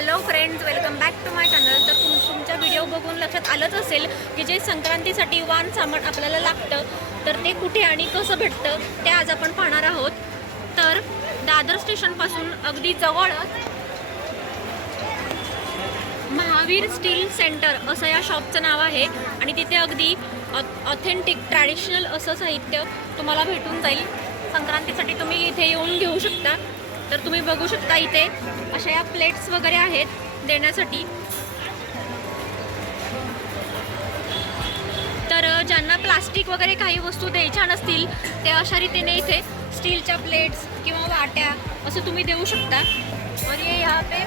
Hello friends welcome back to my channel तर तुम तुमच्या व्हिडिओ बघून लक्षात आलंच असेल की जे संक्रांतीसाठी वाण सामान आपल्याला लागतं तर ते कुठे आणि कसं भेटतं ते आज आपण पाहणार आहोत. तर दादर स्टेशनपासून अगदी जवळच महावीर स्टील सेंटर असं या शॉपचं नाव आहे. आणि तिथे अगदी ऑथेंटिक ट्रॅडिशनल असं साहित्य तुम्हाला भेटून जाईल. संक्रांतीसाठी तुम्ही इथे येऊन घेऊ शकता. तर तुम्ही बघू शकता इथे अशा या प्लेट्स वगैरे आहेत देण्यासाठी. तर ज्यांना प्लास्टिक वगैरे काही वस्तू द्यायच्या नसतील ते अशा रीतीने इथे स्टीलच्या प्लेट्स किंवा वाट्या असं तुम्ही देऊ शकता. और ये यहाँ पे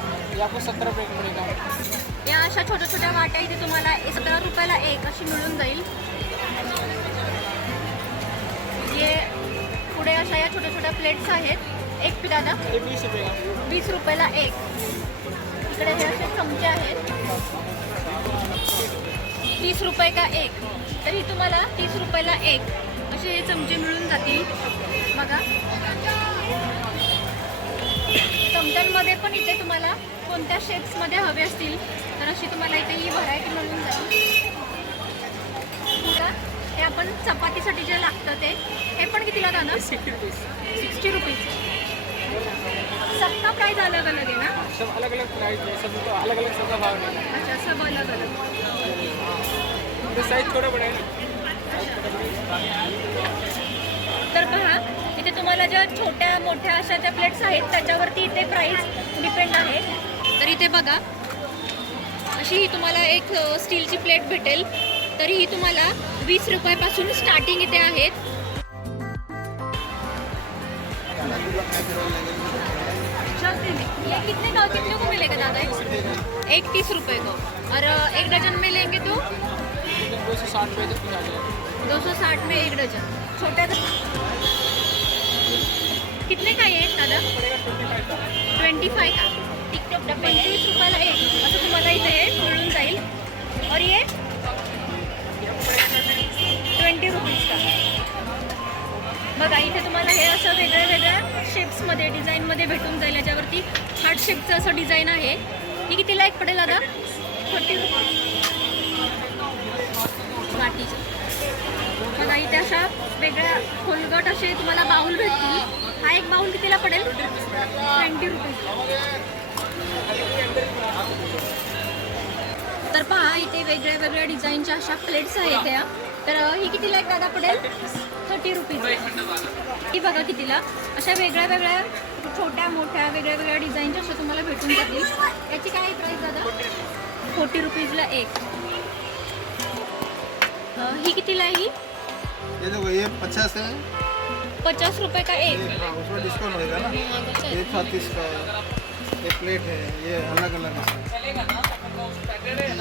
ये अशा छोट्या छोट्या वाट्या इथे तुम्हाला सतरा रुपयाला एक अशी मिळून जाईल. पुढे अशा या छोट्या छोट्या प्लेट्स आहेत. एक का वीस रुपयाला एक. इकडे हे असे चमचे आहेत. तीस रुपये का एक? तरी तुम्हाला तीस रुपयाला एक. असे हे चमचे मिळून जातील. बघा. चमच्यांमध्ये पण इथे तुम्हाला कोणत्या शेप्समध्ये हवे असतील तर अशी तुम्हाला इथे ही व्हरायटी मिळून जाईल. पुढं हे आपण चपातीसाठी जे लागतं ते हे पण कितीला जाणार? सिक्सटी रुपीज़ सिक्स्टी रुपीज सबका प्राइस अलग अलग है ना? सब अलग अलग प्राइस है सब का अलग अलग सबका भाव है। अच्छा सब अलग अलग साइज थोड़ा बड़ा है ना। तर पहा इथे तुम्हाला ज्या छोट्या मोठ्या अशा ज्या प्लेट्स आहेत त्याच्यावरती इथे प्राईस डिपेंड आहे. तर इथे बघा अशी ही तुम्हाला एक स्टीलची प्लेट भेटेल. तरी ही तुम्हाला वीस रुपयापासून स्टार्टिंग इथे आहेत. ये कितने का कितने को मिलेगा दादा एक तीस रुपये को। और एक डजन में लेंगे तो? दो सौ साठ जाएगा। दो सौ साठ में एक डजन। छोटा कितने का ये दादा? ट्वेंटी फाइव का। ट्वेंटी फाय का पंचवीस रुपयाला एक। असं तुम्हाला इथे मिळून जाईल। और ये? ट्वेंटी रुपीज़ का। बघा इथे तुम्हाला हे असं वेगळ्या वेगळ्या शेप्समध्ये डिझाईनमध्ये भेटून जाईल. याच्यावरती हार्ट शेपचं असं डिझाईन आहे. ही कितीला एक पडेल दादा? फोर्टी रुपीज वाटीची बघा इथे अशा वेगळ्या खोलगट असे तुम्हाला बाऊल भेटतील. हा एक बाऊल कितीला पडेल? ट्वेंटी रुपीज तर पहा इथे वेगळ्या वेगळ्या डिझाईनच्या अशा प्लेट्स आहेत त्या. तर ही कितीला एक दादा पडेल? थर्टी रुपीज ही बघा कितीला. अशा वेगळ्या वेगळ्या छोट्या मोठ्या वेगळ्या वेगळ्या डिझाईनच्या अशा तुम्हाला भेटून जातील. याची काय प्राईस दादा? फोर्टी रुपीजला एक. ही कितीला ही? ये देखो ये पचास पचास रुपये का एक? डिस्काउंट ना? ये छत्तीस का ये प्लेट है ये अलग अलग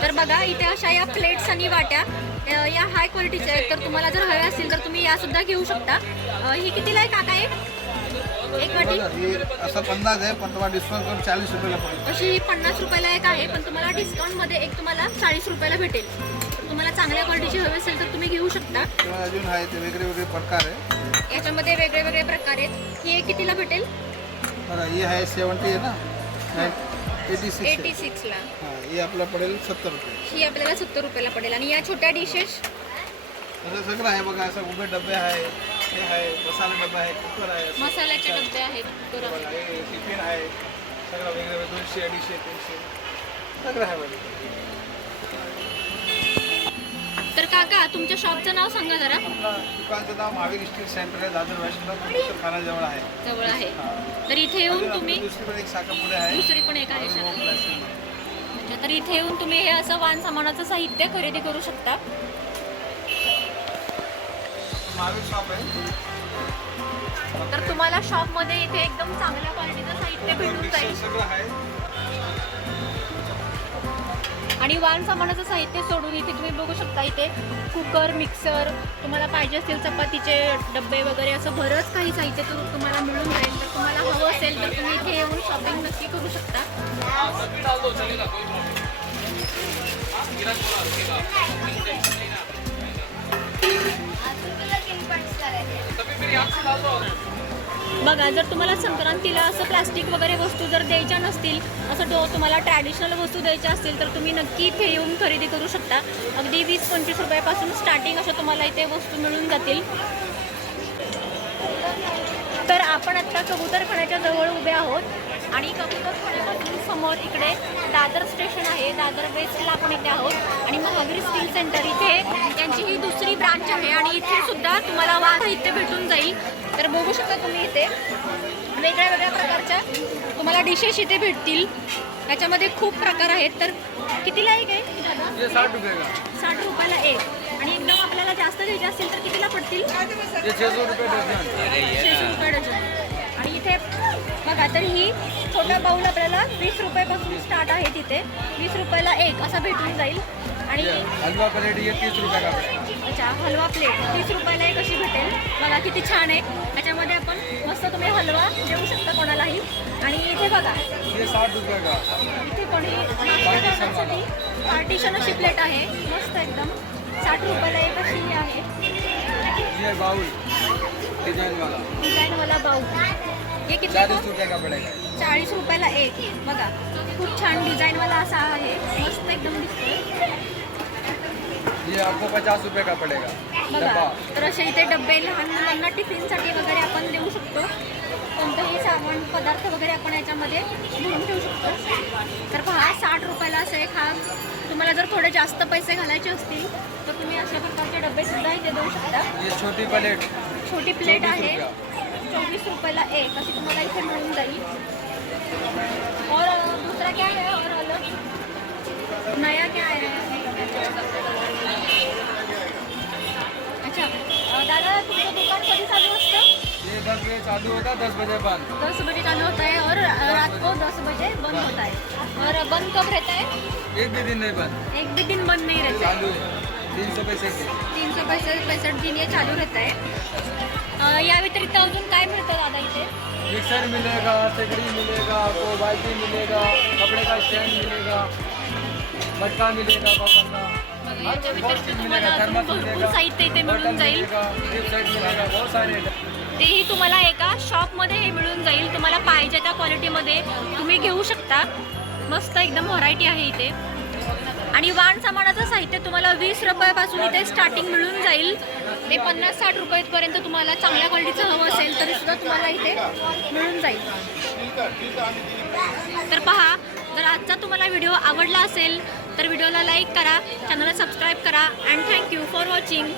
तर बघा इथे अशा या प्लेट्स आणि वाट्या अ, या हाय क्वालिटीच्या आहेत. तर तुम्हाला जर हव्या असतील तर तुम्ही या सुद्धा घेऊ शकता. अ, ही कितीला आहे काका एक? एक वाटी? बघा, ये असा पन्नास आहे पण तुम्हाला डिस्काउंट करून चाळीस रुपयाला पडेल. अशी ही पन्नास रुपयाला एक आहे पण तुम्हाला डिस्काउंटमध्ये एक तुम्हाला चाळीस रुपयाला भेटेल. तर तुम्हाला चांगल्या क्वालिटीची हवी असेल तर तुम्ही घेऊ शकता. किंवा अजून आहे ते वेगळे वेगळे प्रकार आहे. याच्यामध्ये वेगळे वेगळे प्रकार आहेत. ही एक कितीला भेटेल? बघा ये आहे सेवन्टी आहे ना? एटी सिक्स एटी सिक्सला हां ये आपला पडेल सत्तर रुपये. ही आपल्याला सत्तर रुपयाला पडेल. आणि या छोट्या डिशेस असं सगळं आहे बघा असं उभे डबे आहे हे आहे मसाला डबा आहे कुकर आहे असं मसाल्याचे डबे आहेत बरोबर बघा, हे टिफिन आहे सगळं वेगवेगळं दोनशे अडीचशे तीनशे. सगळं आहे बघा. तर काका तुमच्या शॉपचं नाव सांगा जरा. दुकानचं नाव महावीर स्टील सेंटर आहे दादर वैष्णव खानाजवळ आहे. जवळ आहे. तर इथे येऊन तुम्ही दुसरी पण एक शाखा पुढे आहे. दुसरी पण एक आहे शहरात. प्लस. अच्छा तर इथे येऊन तुम्ही हे असं वाण सामानाचं साहित्य खरेदी करू शकता. महावीर शॉप आहे. तर तुम्हाला शॉपमध्ये इथे एकदम चांगल्या क्वालिटीचं साहित्य भेटून जाईल. सगळं आहे. आणि वाण सामानाचं साहित्य सोडून इथे तुम्ही बघू शकता इथे कुकर मिक्सर तुम्हाला पाहिजे असतील चपातीचे डब्बे वगैरे असं बरंच काही साहित्य तुम्हाला मिळून जाईल तर तुम्हाला हवं असेल तर तुम्ही इथे येऊन शॉपिंग नक्की करू शकता. बघा जर तुम्हाला संक्रांतीला असं प्लास्टिक वगैरे वस्तू जर द्यायच्या नसतील असं डो तुम्हाला ट्रॅडिशनल वस्तू द्यायच्या असतील तर तुम्ही नक्की इथे येऊन खरेदी करू शकता. अगदी वीस पंचवीस रुपयापासून स्टार्टिंग अशा तुम्हाला इथे वस्तू मिळून जातील. तर आपण आत्ता कबूतरखान्याच्या जवळ उभे आहोत. आणि कबूतरखान्यापासून समोर इकडे दादर स्टेशन आहे. दादर वेस्टला आपण इथे आहोत. आणि महावीर स्टील सेंटर इथे. त्यांची ही दुसरी ब्रांच आहे. आणि इथे सुद्धा तुम्हाला वाघ साहित्य भेटून जाईल. तर बघू शकता तुम्ही इथे. वेगळ्या वेगळ्या प्रकारच्या तुम्हाला डिशेस इथे भेटतील. त्याच्यामध्ये खूप प्रकार आहेत. तर कितीला एक आहे? साठ रुपये का साठ रुपयाला एक. आणि एकदम आपल्याला जास्त घ्यायचे असतील तर कितीला पडतील? रुपये डझन. आणि इथे बघा तर ही छोटा बाऊल आपल्याला वीस रुपयापासून स्टार्ट आहे तिथे. वीस रुपयाला एक असा भेटून जाईल. आणि तीस रुपये अच्छा हलवा प्लेट तीस रुपयाला एक अशी भेटेल. बघा किती छान आहे. त्याच्यामध्ये आपण मस्त तुम्ही हलवा देऊ शकता कोणालाही. आणि इथे बघा. इथे कोणी करण्यासाठी पार्टिशन अशी प्लेट आहे. मस्त एकदम. साठ रुपयाला एक अशी ही आहे. डिझाईनवाला. बाऊल हे किती चाळीस रुपयाला एक. बघा. खूप छान डिझाईनवाला असा आहे. मस्त एकदम दिसतोय. ये आपको पचास रुपये का पड़ेगा। बघा डब्बा। तर असे इथे डबे लहान मुलांना टिफिनसाठी वगैरे आपण देऊ शकतो. कोणतंही सामान पदार्थ वगैरे आपण याच्यामध्ये भरून ठेवू शकतो. तर पहा साठ रुपयाला असं एक हा तुम्हाला जर थोडे जास्त पैसे घालायचे असतील तर तुम्ही अशा प्रकारचे डबे सुद्धा इथे देऊ शकता. ये छोटी प्लेट छोटी प्लेट 24 आहे. रुपया. चौबीस रुपयाला एक अशी तुम्हाला इथे मिळून जाईल. चालू होता दस बजे बंद. दस बजे चालू होता है और रात को दस बजे बंद होता है और बंद कब रहता है? एक भी दिन नहीं बंद. एक भी दिन बंद नहीं रहता चालू है. तीन सौ पैसे के तीन सौ पैंसठ पैंसठ दिन ये चालू रहता है। या व्यतिरिक्त अजून काय मिळतं दादा इथे? मिक्सर मिलेगा सिगड़ी मिलेगा आपको बाल्टी मिलेगा कपड़े का स्टैंड मिलेगा मटका मिलेगा हर याच्या व्यतिरिक्त तुम्हाला अजून भरपूर साहित्य इथे मिळून जाईल. बहुत सारे तेही तुम्हाला एका शॉपमध्ये हे मिळून जाईल. तुम्हाला पाहिजे त्या क्वालिटीमध्ये तुम्ही घेऊ शकता. मस्त एकदम व्हरायटी आहे इथे. आणि वाण सामानाचं साहित्य तुम्हाला वीस रुपयापासून इथे स्टार्टिंग मिळून जाईल. ते पन्नास साठ रुपयेपर्यंत तुम्हाला चांगल्या क्वालिटीचं हवं असेल तरी सुद्धा तुम्हाला इथे मिळून जाईल. तर पहा जर आजचा तुम्हाला व्हिडिओ आवडला असेल तर व्हिडिओला लाईक करा चॅनलला सबस्क्राईब करा अँड थँक्यू फॉर वॉचिंग